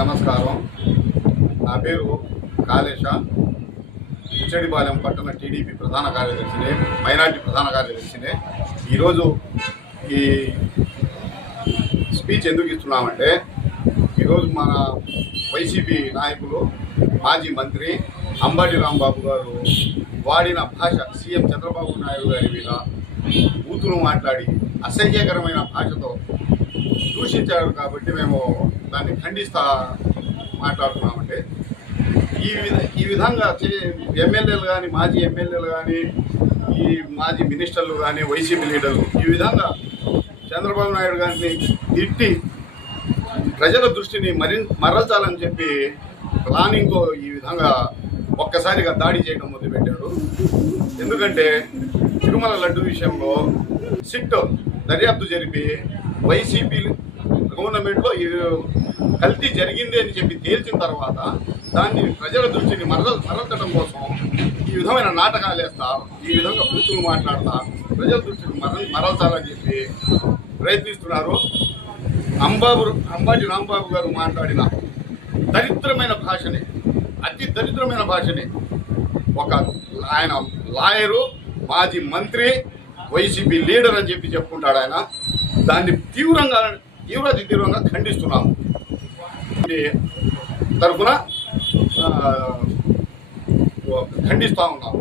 నమస్కారం. నా పేరు కాళేశ. ఉచ్చడిపాలెం పట్టణ టీడీపీ ప్రధాన కార్యదర్శిని, మైనార్టీ ప్రధాన కార్యదర్శిని. ఈరోజు ఈ స్పీచ్ ఎందుకు ఇస్తున్నామంటే, ఈరోజు మన వైసీపీ నాయకులు మాజీ మంత్రి అంబటి రాంబాబు గారు వాడిన భాష సీఎం చంద్రబాబు నాయుడు గారి మీద బూతులు మాట్లాడి అసహ్యకరమైన భాషతో దూషించారు. కాబట్టి మేము దాన్ని ఖండిస్తా మాట్లాడుతున్నామంటే, ఈ విధంగా ఎమ్మెల్యేలు కానీ, మాజీ ఎమ్మెల్యేలు కానీ, ఈ మాజీ మినిస్టర్లు కానీ, వైసీపీ లీడర్లు ఈ విధంగా చంద్రబాబు నాయుడు గారిని తిట్టి ప్రజల దృష్టిని మరల్చాలని చెప్పి ప్లానింగ్తో ఈ విధంగా ఒక్కసారిగా దాడి చేయడం మొదలుపెట్టారు. ఎందుకంటే తిరుమల లడ్డు విషయంలో సిట్ దర్యాప్తు జరిపి వైసీపీ గవర్నమెంట్లో కల్తీ జరిగింది అని చెప్పి తేల్చిన తర్వాత దాన్ని ప్రజల దృష్టిని మరల్చడం కోసం ఈ విధమైన నాటకాలు వేస్తా, ఈ విధంగా బూతులు మాట్లాడతా ప్రజల దృష్టిని మరల్చాలని చెప్పి ప్రయత్నిస్తున్నారు. అంబటి రాంబాబు గారు మాట్లాడిన దరిద్రమైన భాషని, అతి దరిద్రమైన భాషని ఆయన లాయరు, మాజీ మంత్రి, వైసీపీ లీడర్ అని చెప్పి చెప్పుకుంటాడు. ఆయన దాన్ని తీవ్రంగా ఖండిస్తున్నాము. తరఫున ఖండిస్తూ ఉన్నాము.